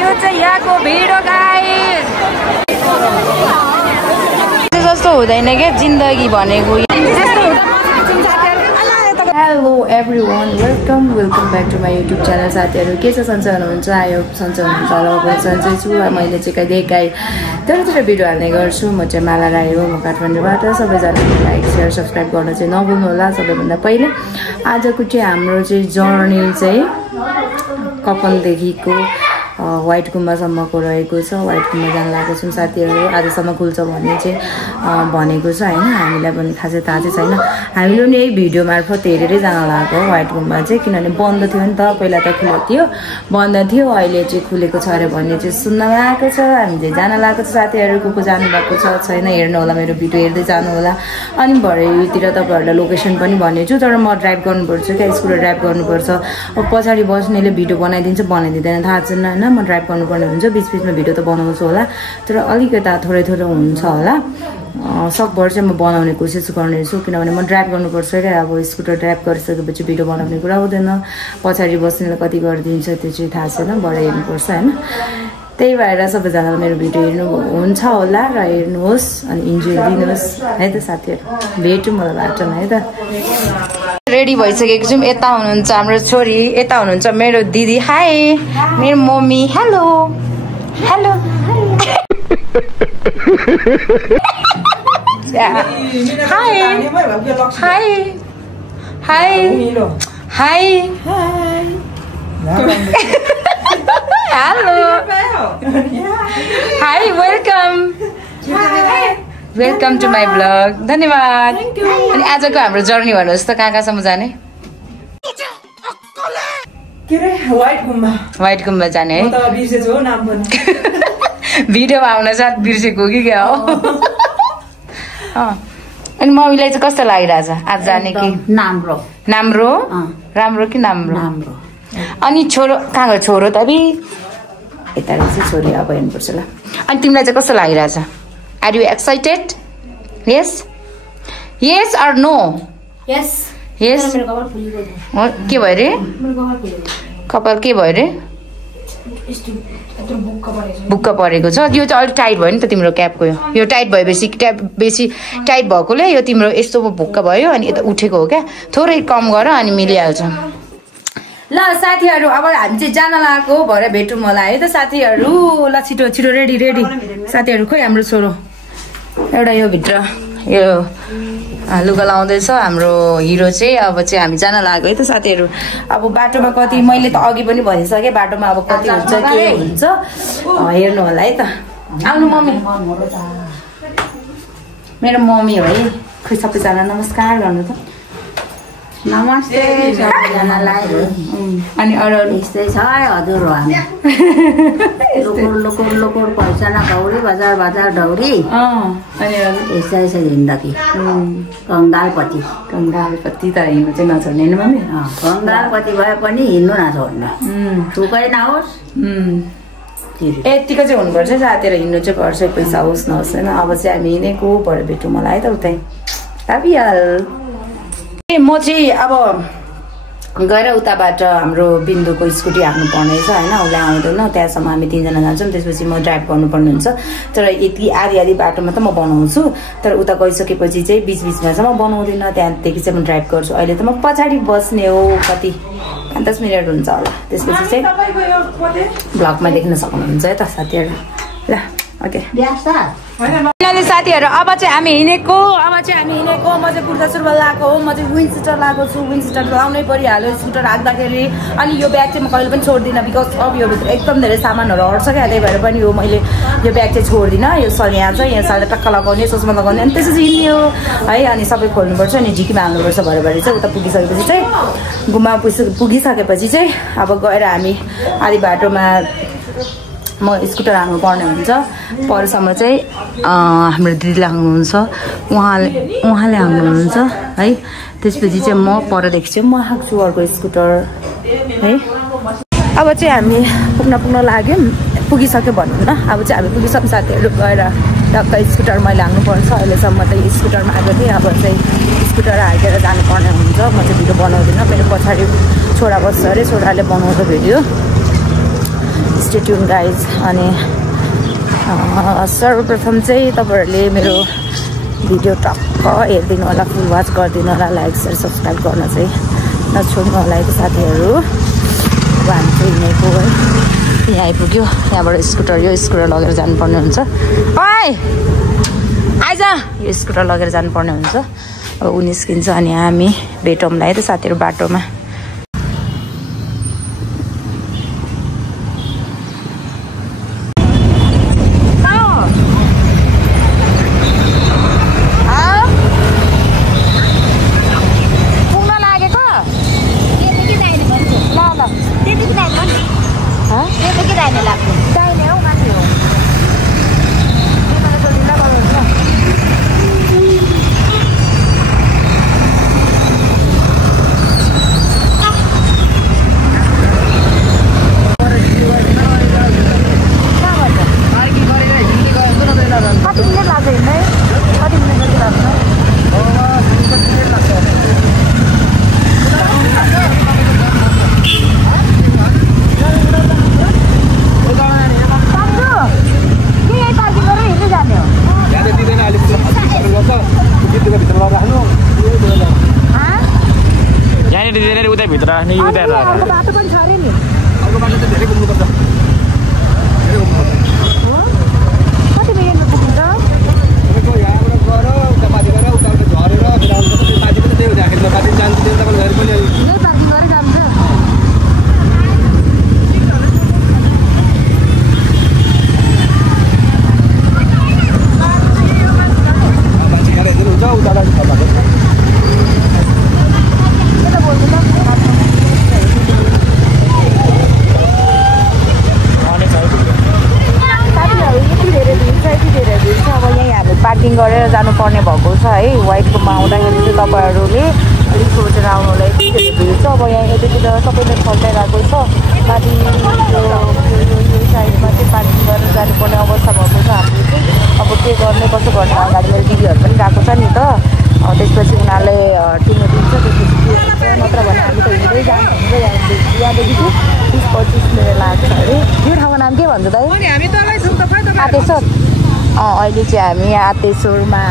यो चाहिँ यहाँको भिड हो गाइस। जस्तो हुँदैन क्या जिन्दगी भनेको। Hello everyone, welcome back to my YouTube channel. साथीहरू के छ, सन्चै हुनुहुन्छ? आयो सन्चै हुनुहुन्छ होला। म पनि सन्चै छु। मैले चाहिँ कहिले तर भिडियो हाल्ने गर्छु। म चाहिँ माला राई हो, म काठमाडौँबाट। सबैजनाले लाइक शेयर सब्सक्राइब गर्न चाहिँ नभुल्नु होला। सबैभन्दा पहिले आजको चाहिँ हाम्रो चाहिँ जर्नी चाहिँ कपालदेखिको व्हाइट गुम्बासम्मको रहेको छ। व्हाइट गुम्बा जान लागेको छौँ साथीहरू। आजसम्म खुल्छ भन्ने चाहिँ भनेको छ होइन। हामीलाई पनि खासै थाहा चाहिँ छैन। हामीले पनि यही भिडियो मार्फत हेरेरै जान लागेको हो व्हाइट गुम्बा चाहिँ, किनभने बन्द थियो नि त। पहिला त खुलेको थियो, बन्द थियो, अहिले चाहिँ खुलेको छ अरे भन्ने चाहिँ सुन्न लागेको छ। हामी चाहिँ जान लागेको छ साथीहरू। को जानु भएको छ छैन हेर्नु होला, मेरो भिडियो हेर्दै जानु होला। अनि भरे योतिर तपाईँहरूलाई लोकेसन पनि भनेछु, तर म ड्राइभ गर्नुपर्छ क्या, स्कुटर ड्राइभ गर्नुपर्छ। अब पछाडि बस्नेले भिडियो बनाइदिन्छ बनाइदिँदैन थाहा छैन होइन। म ड्राइभ गर्नुपर्ने हुन्छ, बिचबिचमा भिडियो त बनाउँछु होला, तर अलिकता थोरै हुन्छ होला। सकभर चाहिँ म बनाउने कोसिस गर्नेछु, किनभने म ड्राइभ गर्नुपर्छ क्या। अब स्कुटर ड्राइभ गरिसकेपछि भिडियो बनाउने कुरा हुँदैन। पछाडि बस्नेलाई कति गरिदिन्छ त्यो चाहिँ थाहा छैन, भरे हेर्नुपर्छ होइन। त्यही भएर सबैजनालाई मेरो भिडियो हेर्नु हुन्छ होला र हेर्नुहोस् अनि इन्जोय दिनुहोस् है त साथीहरू। भेटौँ मलाई बाटोमा है त। रेडी भइसकेको छौँ। यता हुनुहुन्छ हाम्रो छोरी, यता हुनुहुन्छ मेरो दिदी। हाई मेरो mummy. Hello hello hi hi hi hi hello hi welcome to my blog. धन्यवाद। अनि आजको हाम्रो जर्नी भन्नुहोस् त, कहाँ कहाँसम्म जाने? व्हाइट गुम्बा जाने है। भिडियोमा आउन साथ बिर्सेको कि क्या हो। अनि मम्मीलाई चाहिँ कस्तो लागिरहेछ आज जाने कि? राम्रो राम्रो कि राम्रो? अनि छोरो कहाँ गयो? छोरो त अभी यता रहेछ, छोरी अब हेर्नुपर्छ ल। अनि तिमीलाई चाहिँ कस्तो लागिरहेछ? Are you excited? Yes yes or no? Yes yes. के भयो रे? कपाल के भयो रे? बुक्क परेको छ। यो चाहिँ अलिक टाइट भयो नि त तिम्रो क्यापको। यो टाइट भएपछि क्याप बेसी टाइट भएकोले यो तिम्रो यस्तो भुक्क भयो, अनि यता उठेको हो क्या। थोरै कम गर अनि मिलिहाल्छ। ल साथीहरू, अब हामी चाहिँ जान लागेको भरे भेटौँ मलाई है त साथीहरू। ल छिटो छिटो रेडी रेडी साथीहरू। खोइ हाम्रो छोरो एउटा यो भित्र यो लुगा लाउँदैछ हाम्रो हिरो चाहिँ। अब चाहिँ हामी जान लागेको है त साथीहरू। अब बाटोमा कति, मैले त अघि पनि भनिसकेँ, बाटोमा अब कति हुन्छ के हुन्छ हेर्नु होला है त। आउनु मम्मी, मेरो मम्मी हो है। खोइ सबैजना नमस्कार गर्नु त। नमस्ते सबैजनालाई। अनि अरू यस्तै छ हजुर हो हामी। लोकोर पैसा न गौरी बजार बजार डौरी। अनि यस्तै छ जिन्दगी। कङ्गालपट्टि त हिँड्नु चाहिँ नछोड्ने नि मम्मी। कङ्गालपट्टि भए पनि हिँड्नु नछोड्ने, सुकै नहोस्। यतिको चाहिँ हुनुपर्छ साथीहरू, हिँड्नु चाहिँ पर्छ, पैसा होस् नहोस् होइन। अब चाहिँ हामी हिँडेको भएर भेटौँ मलाई है त उतै आबिहाल। म चाहिँ अब गएर उताबाट हाम्रो बिन्दुको स्कुटी हाक्नु पर्नेछ होइन। उसलाई आउँदैन, त्यहाँसम्म हामी तिनजना जान्छौँ। त्यसपछि म ड्राइभ गर्नुपर्ने हुन्छ। तर यति आधी बाटोमा त म बनाउँछु, तर उता गइसकेपछि चाहिँ बिचबिचमा चाहिँ म बनाउँदिनँ। त्यहाँदेखि चाहिँ म ड्राइभ गर्छु। अहिले त म पछाडि बस्ने हो, कति 5-10 मिनट हुन्छ होला। त्यसपछि चाहिँ भ्लगमा देख्न सक्नुहुन्छ है त साथीहरू। ल ओके साथीहरू, अब चाहिँ हामी हिँडेको म चाहिँ कुर्ता सुरुवाल लगाएको हो। म चाहिँ विन्ड सिटर लगाएको छु। विन्ड सिटर लाउनै परिहाल्यो स्कुटर हाँक्दाखेरि। अनि यो ब्याग चाहिँ म कहिले पनि छोड्दिनँ, बिकज अब यो भित्र एकदम धेरै सामानहरू अट्छ क्या। त्यही भएर पनि यो मैले यो ब्याग चाहिँ छोड्दिनँ। यो यहाँ छ, यहाँ साल टक्क लगाउने, सोचमा लगाउने, अनि त्यसपछि हिँड्ने हो है। अनि सबै खोल्नुपर्छ, अनि ढिकीमा हाल्नुपर्छ। भरे चाहिँ उता पुगिसकेपछि चाहिँ गुम्बा पुगिसकेपछि चाहिँ अब गएर हामी आधी बाटोमा म स्कुटर हाल्नु पर्ने हुन्छ। परसम्म चाहिँ हाम्रो दिदीले हाल्नुहुन्छ, उहाँले हाल्नुहुन्छ है। त्यसपछि चाहिँ म परदेखि चाहिँ म हाक्छु अर्को स्कुटर है। अब चाहिँ हामी पुग्न लाग्यौँ, पुगिसक्यो भनौँ न। अब चाहिँ हामी पुगिसक्यौँ साथीहरू। गएर टक्क स्कुटर मैले हाल्नुपर्छ। अहिलेसम्म त स्कुटरमा आएको थिएँ, अब चाहिँ स्कुटर हालेर जानुपर्ने हुन्छ। म चाहिँ भिडियो बनाउँदिनँ, मेरो पछाडि छोरा बस्छ अरे, छोराले बनाउँछ भिडियो। Stay tune guys. अनि सर्वप्रथम चाहिँ तपाईँहरूले मेरो भिडियो टक्क हेरिदिनु होला, फुल वाच गरिदिनु होला, लाइक सेयर सब्सक्राइब गर्न चाहिँ नछोड्नु होला है साथीहरू। अब हामी चाहिँ हिँडेको है, यहाँ आइपुग्यो। यहाँबाट स्कुटर, यो स्कुटर लगेर जानुपर्ने हुन्छ। ओइ आइज, यो स्कुटर लगेर जानुपर्ने हुन्छ। अब ऊ निस्किन्छ अनि हामी भेटौँला है त साथीहरू बाटोमा। पार्किङ गरेर जानुपर्ने भएको छ है। वाइटकोमा आउँदाखेरि चाहिँ तपाईँहरूले अलिक सोचेर आउनु होला, यति धेरै भिड छ। अब यहाँ यतितिर सबैले फल्टाइरहेको छ। माथि यो साइडमा चाहिँ पार्किङ गरेर जानुपर्ने अवस्था भएको छ। हामीले चाहिँ अब के गर्ने कसो गर्ने, अगाडि मेरो दिदीहरू पनि गएको छ नि त। त्यसपछि उनीहरूले टिनो दिन्छ, त्यसपछि के हुन्छ। नत्र भने हामी त हिँड्दै जान्छ। यहाँदेखि चाहिँ 20-25 मिनट लाग्छ अरे। यो ठाउँको नाम के भन्छ दाइ? आतेश्वर। अहिले चाहिँ हामी आतेश्वरमा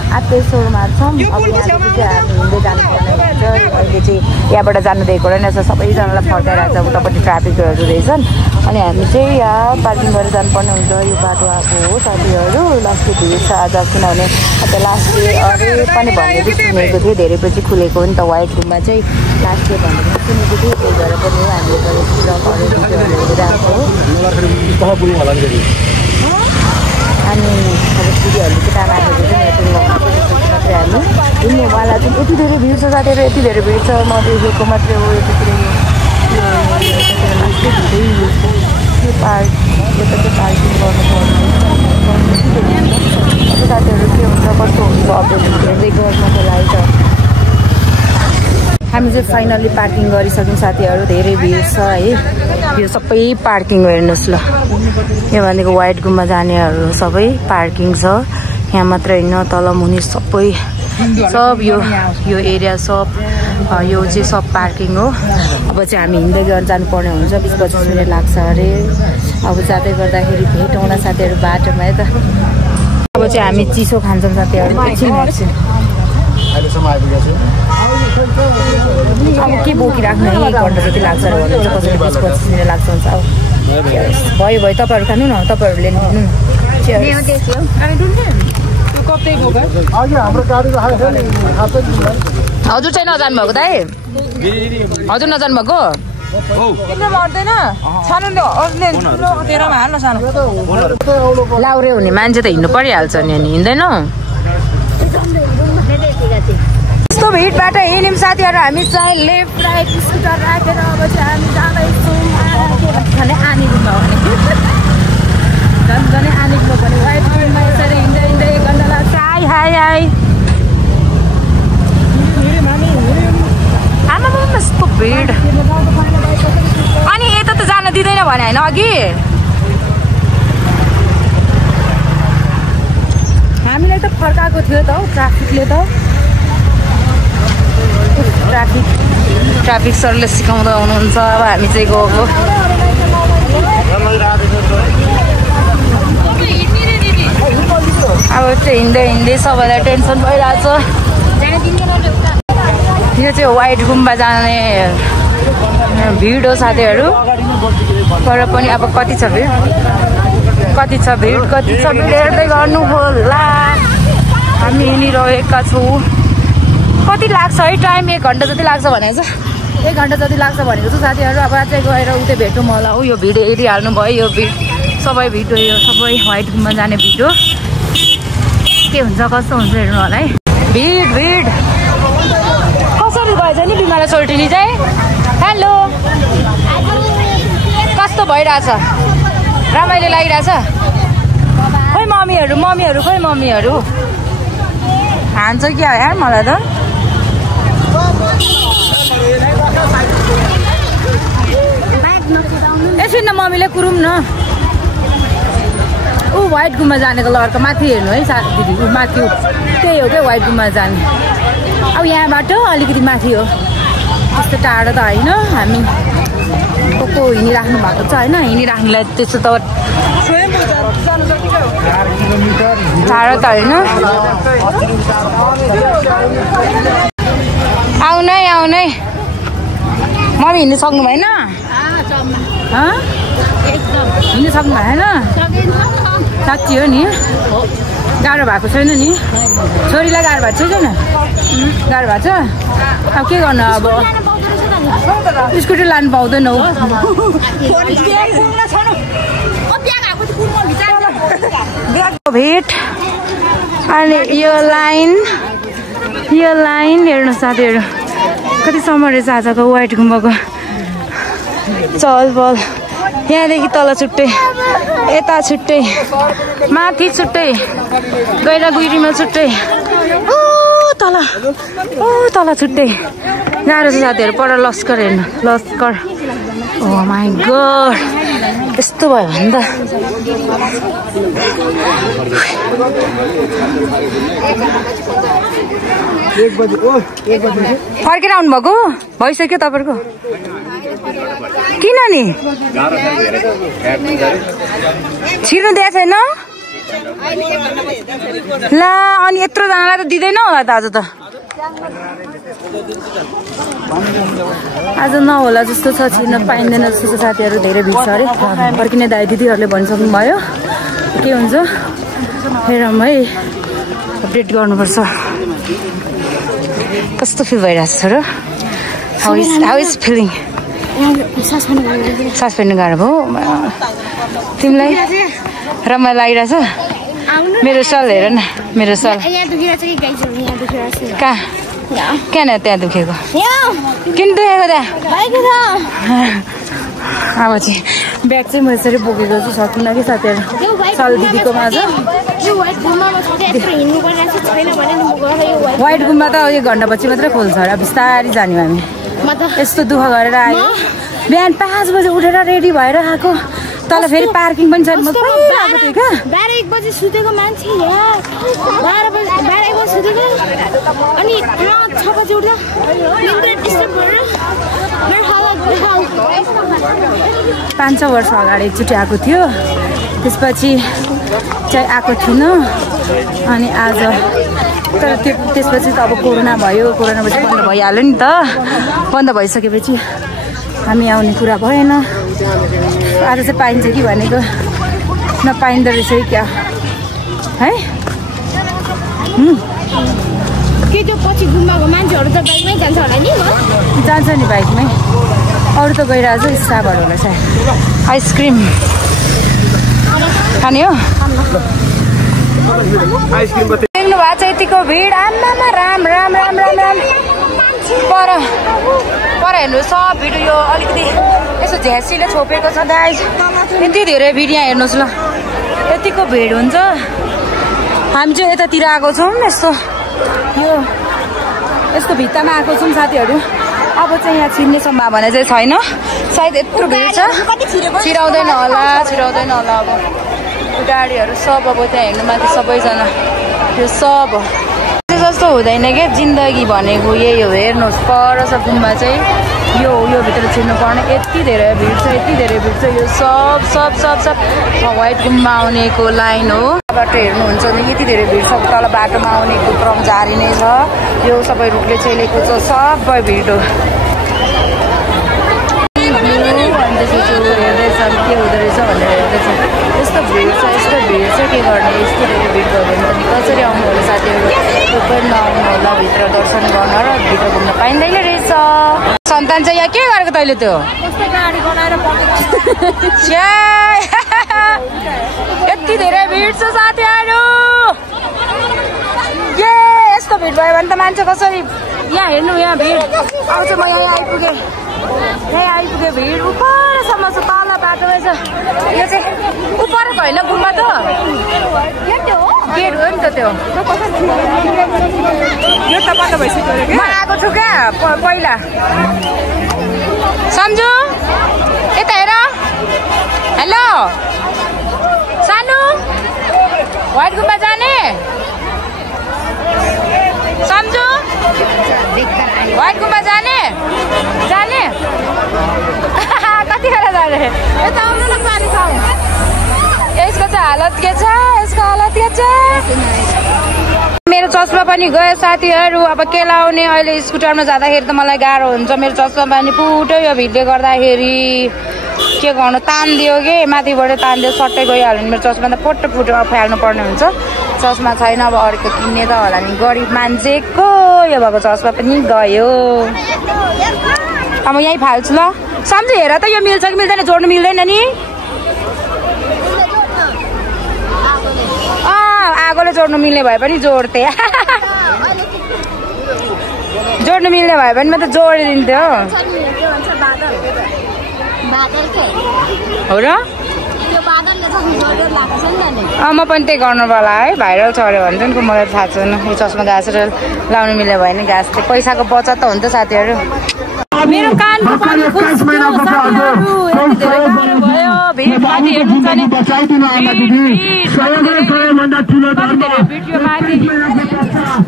छौँ। अब यहाँदेखि चाहिँ हामी हिँड्दै जानुपर्ने हुन्छ। अहिले चाहिँ यहाँबाट जानु दिएको रहेन, सबैजनालाई फर्काइरहेको छ। उतापट्टि ट्राफिकहरू रहेछन्। अनि हामी चाहिँ यहाँ पार्किङ गरेर जानुपर्ने हुन्छ। यो बाटो आएको हो साथीहरू। लास्ट डे भिड छ आज, किनभने अब लास्ट डे अरे पनि भनेको सुनेको थियो, धेरै पछि खुलेको हो नि त वाइटरुममा चाहिँ। लास्ट डे भनेको सुनेको थियो, त्यही भएर पनि हो हामीले अनि अब सिडीहरूले चाहिँ टाढाहरू चाहिँ मात्रै हामी हिँड्नेवाला चाहिँ यति धेरै भिड छ साथीहरू, यति धेरै भिड छ। म देखेको मात्रै हो यतितिर यो पार्क, यता चाहिँ पार्किङ गर्नुपर्ने साथीहरू। के हुन्छ कस्तो हुन्छ अपडेट हेर्दै गर्नको लागि त हामी चाहिँ फाइनल्ली पार्किङ गरिसक्यौँ साथीहरू। धेरै भिड छ है, यो सबै पार्किङ हेर्नुहोस् ल। यो भनेको वाइट गुम्बा जानेहरू सबै पार्किङ छ। यहाँ मात्र होइन, तल मुनि सबै सब यो एरिया सब यो चाहिँ सब पार्किङ हो। अब चाहिँ हामी हिँड्दै गरेर जानुपर्ने हुन्छ। 20-25 मिनट लाग्छ अरे। अब जाँदै गर्दाखेरि भेटौँला साथीहरू बाटोमा है त। अब चाहिँ हामी चिसो खान्छौँ साथीहरू। अब के बोकिराख्नु है, 1 घन्टा जति लाग्छ भने चाहिँ कसैले 20-25 मिनट लाग्छ हुन्छ। अब भयो तपाईँहरू खानु न, तपाईँहरूले लिनु न। हजुर चाहिँ नजानु भएको दाइ? हजुर नजानु भएको? लाउरे हुने मान्छे त हिँड्नु परिहाल्छ नि, अनि हिँड्दैन। यस्तो भिडबाट हिँड्यौँ साथीहरू हामी चाहिँ लेफ्ट राइट स्कुटर राखेर। अब चाहिँ हामी जाँदैछौँ के भन्छ भने आनिगुम्बा भने झन् आनिगुम्बा भने वाइट गुम्बा यसरी हिँड्दै हिँड्दै 1 घन्टा लाग्छ। हाई हाई हाई आमा यस्तो भिड। अनि यता त जान दिँदैन भने होइन अघि हामीलाई त फर्काएको थियो त हौ ट्राफिकले त। ट्राफिक सरले सिकाउँदै हुनुहुन्छ। अब हामी चाहिँ गएको अहिले सबैलाई टेन्सन भइरहेछ। यो चाहिँ व्हाइट गुम्बा जाने भिड हो साथीहरू, तर पनि अब कति छ भिड हेर्दै गर्नु होला। हामी हिँडिरहेका छौँ। कति लाग्छ है टाइम? 1 घन्टा जति लाग्छ भनेको छ। 1 घन्टा जति लाग्छ भनेको छ साथीहरू। अब चाहिँ गएर उतै भेटौँ होला। यो भिड हेरिहाल्नु भयो। यो भिड सबै भिड हो, यो सबै व्हाइट गुम्बा जाने भिड हो। के हुन्छ कस्तो हुन्छ हेर्नु होला है। भिड कसरी भएछ नि बिमार सोल्टिनी चाहिँ? हेलो, कस्तो भइरहेछ? रमाइलो लागिरहेछ? खोइ मम्मीहरू खोइ मम्मीहरू हान्छ कि यार मलाई त। एकछिन न मम्मीले कुरुम न। ऊ व्हाइट गुम्बा जानेको लहरको माथि हेर्नु है साथी दिदी। ऊ माथि त्यही हो क्या व्हाइट गुम्बा जाने। अब यहाँबाट अलिकति माथि हो, त्यस्तो टाढो त होइन। हामी को हिँडिराख्नु भएको छ होइन। हिँडिराख्नुलाई त्यस्तो त टाढो त होइन। आउनै मम्मी हिँड्नु सक्नु भएन? हिँड्नु सक्नु भएन? साँच्ची हो नि? गाह्रो भएको छैन नि? छोरीलाई गाह्रो भएको छैन? गाह्रो भएको छ? अब के गर्नु? अब स्कुटी लानु पाउँदैनौ। भेट अनि यो लाइन हेर्नु साथीहरू, कतिसम्म रहेछ आजको व्हाइट गुम्बाको चहलपहल। यहाँदेखि तल छुट्टै, यता छुट्टै, माथि छुट्टै, गैरागुइरीमा छुट्टै, तल छुट्टै। गाह्रो छ साथीहरू। पर लस्कर हेर्नु, लस्कर। ओ माई गॉड, यस्तो भयो भने त। फर्केर आउनु भएको भइसक्यो तपाईँहरूको? किन नि छिर्नु दिएको छैन? ला, अनि यत्रोजनालाई त दिँदैन होला त आज त। आज नहोला जस्तो छ, छिर्न पाइँदैन जस्तो छ साथीहरू। धेरै भिड छ अरे। फर्किने दाइ दिदीहरूले भनिसक्नु भयो। के हुन्छ हेरौँ है, अपडेट गर्नुपर्छ। कस्तो फिल भइरहेछ छ र? How is feeling? सास फेर्नु गाह्रो भयो तिमीलाई? रमाइलो लागिरहेछ? मेरो सल हेर न, मेरो सल कहाँ न त्यहाँ दुखेको? किन दुखेको त्यहाँ? अब चाहिँ ब्याग चाहिँ म यसरी बोकेको चाहिँ सकिनँ कि साथीहरू। सल दिदीको माझ व्हाइट गुम्बा त 1 घन्टापछि मात्रै खोल्छ अरे। बिस्तारै जान्यौँ हामी। यस्तो दुःख गरेर आयो। बिहान 5 बजे उठेर रेडी भएर आएको। तल फेरि पार्किङ पनि छैन। म आएको थिएँ क्या। 12-1 बजे सुतेको मान्छे यार। 12 बजे सुतेको अनि 6 बजे उठ्दा 5-6 वर्ष अगाडि एकचोटि आएको थियो। त्यसपछि चाहिँ आएको थिइनँ। अनि आज तर त्यसपछि त अब कोरोना भयो। कोरोनापछि बन्द भइहाल्यो नि त। बन्द भइसकेपछि हामी आउने कुरा भएन। आज चाहिँ पाइन्छ कि भनेको नपाइँदो रहेछ क्या है। के त्यो पछि गुम्बाको मान्छेहरू त बाइकमै जान्छ होला नि? जान्छ नि बाइकमै। अरू त गइरहेछ स्टाफहरू होला सायद। आइसक्रिम खाने हो? देख्नु भएको छ यतिको भिड। आमामा राम राम राम राम राम। पर हेर्नु सब भिड। यो अलिकति यसो झ्यासीले छोपेको छ दाइ। यति धेरै भिड यहाँ हेर्नुहोस् ल। यतिको भिड हुन्छ। हामी चाहिँ यतातिर आएको छौँ। यस्तो भित्तामा आएको छौँ साथीहरू। अब चाहिँ यहाँ छिर्ने सम्भावना चाहिँ छैन सायद। यत्रो भिड छ। छिराउँदैन होला अब गाडीहरू सब। अब त्यहाँ हेर्नु माथि सबैजना यो सब जस्तो हुँदैन क्या जिन्दगी भनेको यही हो। हेर्नुहोस् पर छ गुम्बा चाहिँ यो भित्र छिर्नु पर्ने यति धेरै भिड छ यति धेरै भिड छ। यो सब व्हाइट गुम्बा आउनेको लाइन हो। बाटो हेर्नुहुन्छ भने यति धेरै भिड छ। तल बाटोमा आउनेको क्रम जारी नै छ। यो सबै रुखले चेलेको छ सबै भिड हो। हेर्दैछ के हुँदो रहेछ भनेर हेर्दैछ। यस्तो भिड छ के गर्ने यस्तो धेरै भिड भयो भने अनि कसरी आउनु होला साथीहरू। त्यो पनि नआउनु होला भित्र दर्शन गर्न र भित्र घुम्न पाइँदैन रहेछ। सन्तान चाहिँ यहाँ के गरेको तैँले त्यो गाडी बनाएर यति धेरै भिड छ साथीहरू। के यस्तो भिड भयो भने त मान्छे कसरी यहाँ हेर्नु यहाँ भिड आउँछ। म यहाँ आइपुगेँ भिड उपरसम्म छ। तल बाटो रहेछ यो चाहिँ उपर त होइन गुम्बा त गेट हो नि त त्यो। यो त पत्ता भइसक्यो म आएको छु क्या पहिला। सम्झु यता हेर। हेलो सानो व्हाइट गुम्बा जाने सम्झु व्हाइट गुम्बा जाने कति बेला जाने यता आउनु न पानी खाऊ। यसको चाहिँ हालत के छ मेरो चस्मा पनि गयो साथीहरू। अब के लाउने अहिले स्कुटरमा जाँदाखेरि त मलाई गाह्रो हुन्छ। मेरो चस्मा पनि फुट्यो यो भिडले गर्दाखेरि। के गर्नु तानिदियो कि माथिबाट तानिदियो सट्टै गइहाल्यो भने मेरो चस्मा त फुट्यो फाल्नु पर्ने हुन्छ। चस्मा छैन अब अर्को किन्ने त होला नि गरिब मान्छेको। यो भएको चस्मा पनि गयो। अब यहीँ फाल्छु ल। सम्झु हेर त यो मिल्छ कि मिल्दैन जोड्नु मिल्दैन नि। आगोले जोड्नु मिल्ने भए पनि जोड्थे। जोड्नु मिल्ने भए पनि म त जोडिदिन्थ्यो हो र। म पनि त्यही गर्नु पर्ला है। भाइरल चढ्यो भने चाहिँ मलाई थाहा छैन। यो चस्मा घाँसेर लाउनु मिल्यो भने घाँस थियो। पैसाको बचत त हुन्छ साथीहरू। मेरो कानको पनि फुस्क्यो साथीहरू। यति धेरै गाह्रो भयो। भिड माथि हेर्नुहुन्छ नि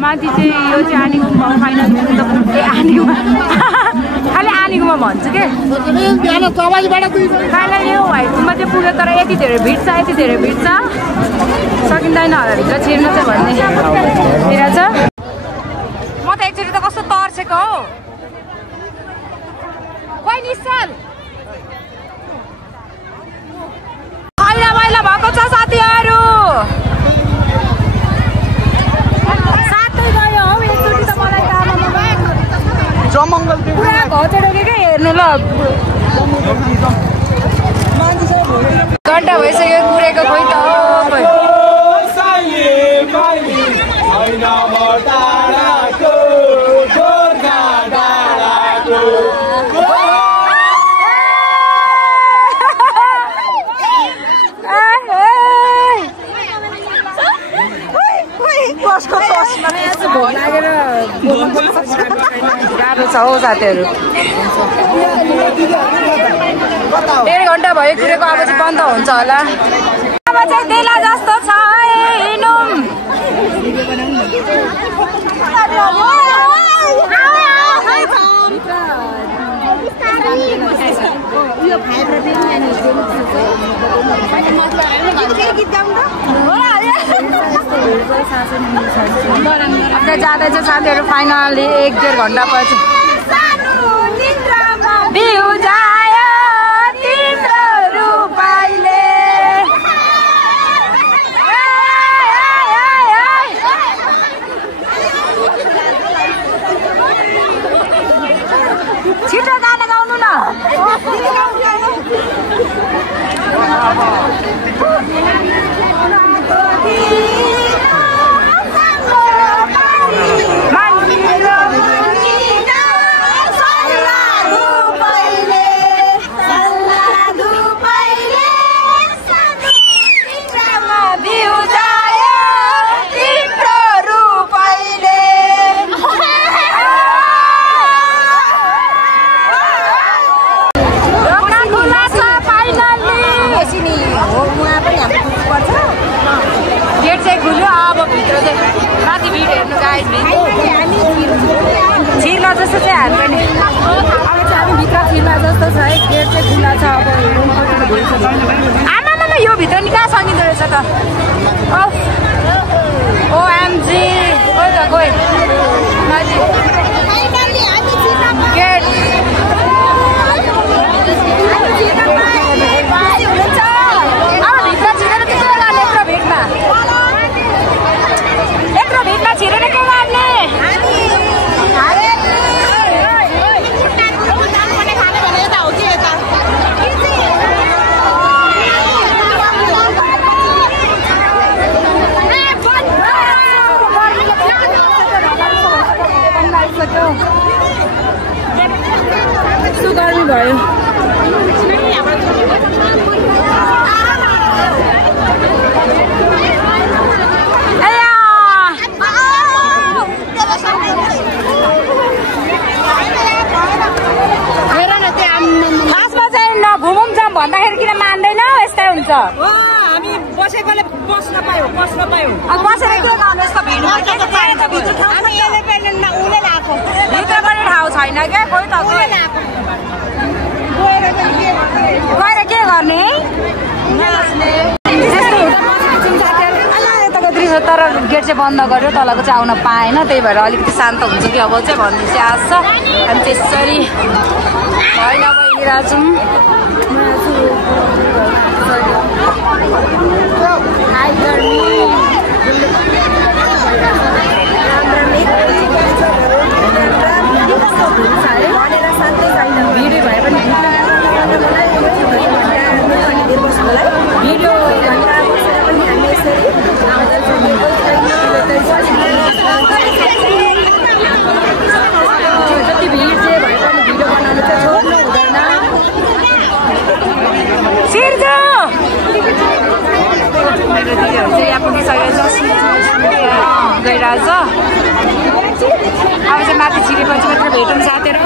माथि चाहिँ यो चाहिँ आनी गुम्बा फाइनल खालि आनी गुम्बा भन्छु के फाइनल यो व्हाइट गुम्बा चाहिँ पुग्यो। तर यति धेरै भिड छ सकिँदैन होला भित्र छिर्नु चाहिँ भन्ने छ। म त एकचोटि त कस्तो तर्सेको हो। मैला भएको छ साथीहरू। साथै गयो हौ एकचोटि त मलाई पुरा घटेर के हेर्नु ल। घन्टा भइसक्यो पुरेको खोइ त गाह्रो छ हौ साथीहरू। 1.5 घन्टा भयो कुरेको। अब चाहिँ बन्द हुन्छ होला। अब चाहिँ तेला जस्तो छ जाँदै चाहिँ साथीहरू फाइनली 1-1.5 घन्टा पछि बिउ जायो तिम्रो रूपैले। छिटो गाना गाउनु न। छिर्ला जस्तो चाहिँ हात पनि अब चाहिँ हामी भित्र छिर्ला जस्तो छ है गेट चाहिँ खुला छ अब आमामा यो भित्र नि कहाँ सकिँदो रहेछ त ओएमजी गयो गेट अब भित्र छिरेर के गर्ने यत्रो भिडमा छिरेर के गर्ने यस्तो गर्मी भयो खासमा चाहिँ नघुमौँ जाम भन्दाखेरि किन मान्दैन यस्तै हुन्छ हामी बसेकोले बस्न पायो बसेर के गर्नु यस्तो भिडमा भित्रबाट ठाउँ छैन क्या कोही त गएर के गर्ने यताको दृश्य तर गेट चाहिँ बन्द गर्यो तलको चाहिँ आउन पाएन त्यही भएर अलिकति शान्त हुन्छ कि अब चाहिँ भन्ने चाहिँ आश छ अनि त्यसरी भएन गइरहेको छौँ भिडियो भए पनि भिडियो जति भिड चाहिँ भए पनि भिडियो बनाउनु चाहिँ छोड्नु हुँदैन मेरो दिदीहरू चाहिँ यहाँ पुगिसकेको छ गइरहेछ अब चाहिँ माथि छिरेपछि मात्र भेटौँ साथीहरू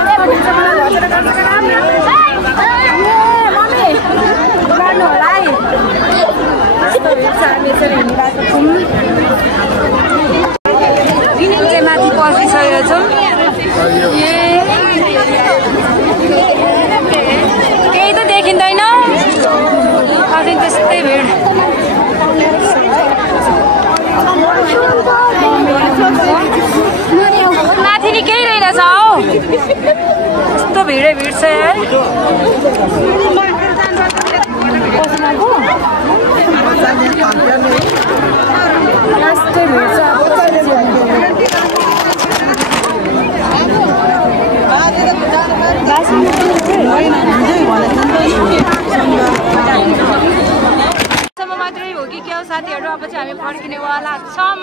गर्नु होला है यस्तो भेट्छ हामी यसरी हिँडिरहेको छौँ चाहिँ माथि पसिसकेको छौँ केही त देखिँदैन अझै त्यस्तै भिड माथि नि केही रहेनछ हौ यस्तो भिडै भिड छ यार यस्तै भिड छ मात्रै हो कि क्या साथीहरू अब चाहिँ हामी फर्किनेवाला छौँ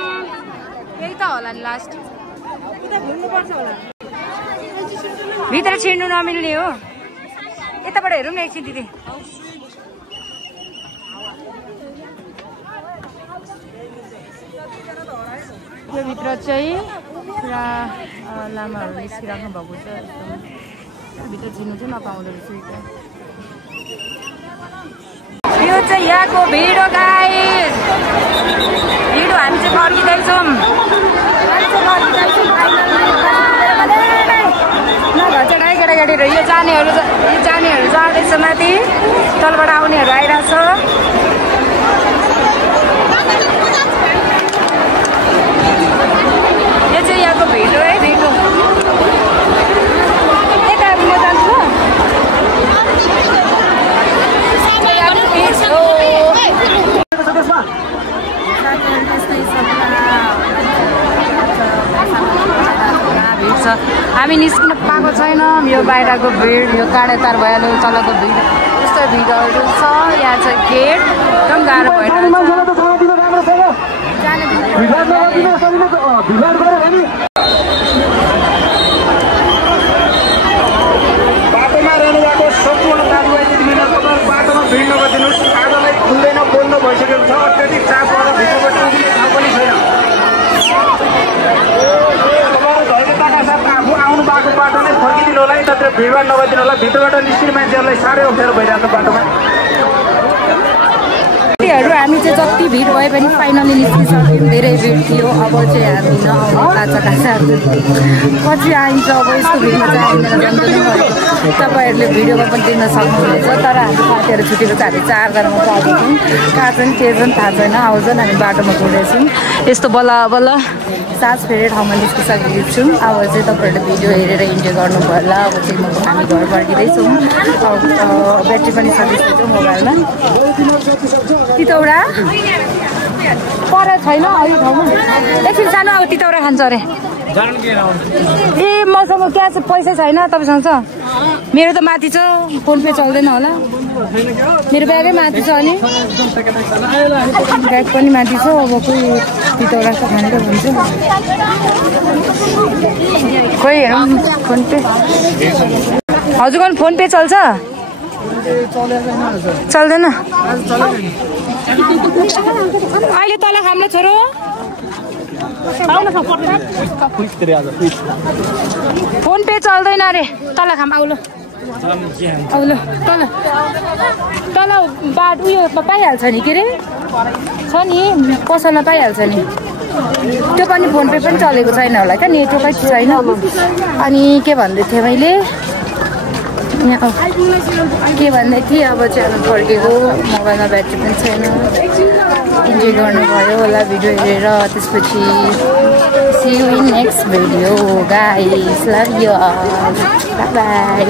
यही त होला नि लास्ट भित्र छिर्नु नमिल्ने हो यताबाट हेरौँ न एकछिन दिदी यो भित्र चाहिँ पुरा लामाहरू निस्किराख्नु भएको छ भित्र छिर्नु चाहिँ नपाउँदो रहेछ यो चाहिँ यहाँको भिडियो गाइस भिडियो हामी चाहिँ फर्किँदैछौँ नभए चाहिँ केटाकेटीहरू यो जानेहरू जाँदैछ माथि तलबाट आउनेहरू आइरहेछ यो चाहिँ यहाँको भिडियो है भिडियो यता म जान्छु हामी निस्किन पाएको छैनौँ यो बाहिरको भिड यो काँडेतार भइहाल्यो तलको भिड यस्तो भिडहरू छ यहाँ चाहिँ गेट एकदम गाह्रो बाटोमा रहनुभएको सम्पूर्ण दाजुभाइ दिदीबहिनीहरू बाटोमा भिड नगरिदिनुहोस् आजलाई खुल्दैन बोल्न भइसकेको छ अत्याधिक चाप भएर भित्रबाट उभिने ठाउँ पनि छैन आफू आउनु भएको बाटो नै फर्किदिनु होला नि तत्र भिडभाड नगरिदिनु होला भित्रबाट निस्किने मान्छेहरूलाई साह्रै अप्ठ्यारो भइरहेको बाटोमा तपाईँहरू हामी चाहिँ जति भिड भए पनि फाइनली निस्किसक्यौँ धेरै भिड थियो अब चाहिँ हामी नआउनु काँचा पछि आइन्छ अब यस्तो भिडमा चाहिँ आइँदैन तपाईँहरूले भिडियोमा पनि देख्न सक्नुहुनेछ तर हाम्रो साथीहरू छुटेको चाहिँ हामी 4 जनामा आएको छौँ कहाँ छन् के छन् थाहा छैन आउँछन् हामी बाटोमा गइरहेछौँ यस्तो बल्ल बल्ल सास फेरेर ठाउँमा निस्किसकेको छौँ अब चाहिँ तपाईँहरूले भिडियो हेरेर इन्जोय गर्नुभयो होला अब चाहिँ हामी घर फर्किँदैछौँ ब्याट्री पनि सकिसक्यो मोबाइलमा तितौरा पर छैन अरू ठाउँमा एकछिन सानो अब तितौरा खान्छ अरे ए मसँग क्यास पैसा छैन तपाईँसँग छ मेरो त माथि छ फोन पे चल्दैन होला मेरो ब्यागै माथि छ अनि ब्याग पनि माथि छ अब कोही तितौरा त खाने त भन्छ कोही हेरौँ फोन पे हजुरको फोन पे चल्छ चल्दैन अहिले तल हाम्रो छोरो फोन पे चल्दैन अरे तल खाम आउलो आउलो तल तल बाट उयो पाइहाल्छ नि के अरे छ नि पसलमा पाइहाल्छ नि त्यो पनि फोन पे पनि चलेको छैन होला क्या नेटवर्कै छैन अनि के भन्दै थिएँ मैले के भन्दै थिएँ अब चाहिँ हामी फर्केको मोबाइलमा ब्याट्री पनि छैन इन्जोय गर्नुभयो होला भिडियो हेरेर त्यसपछि see you in next video guys love you all bye bye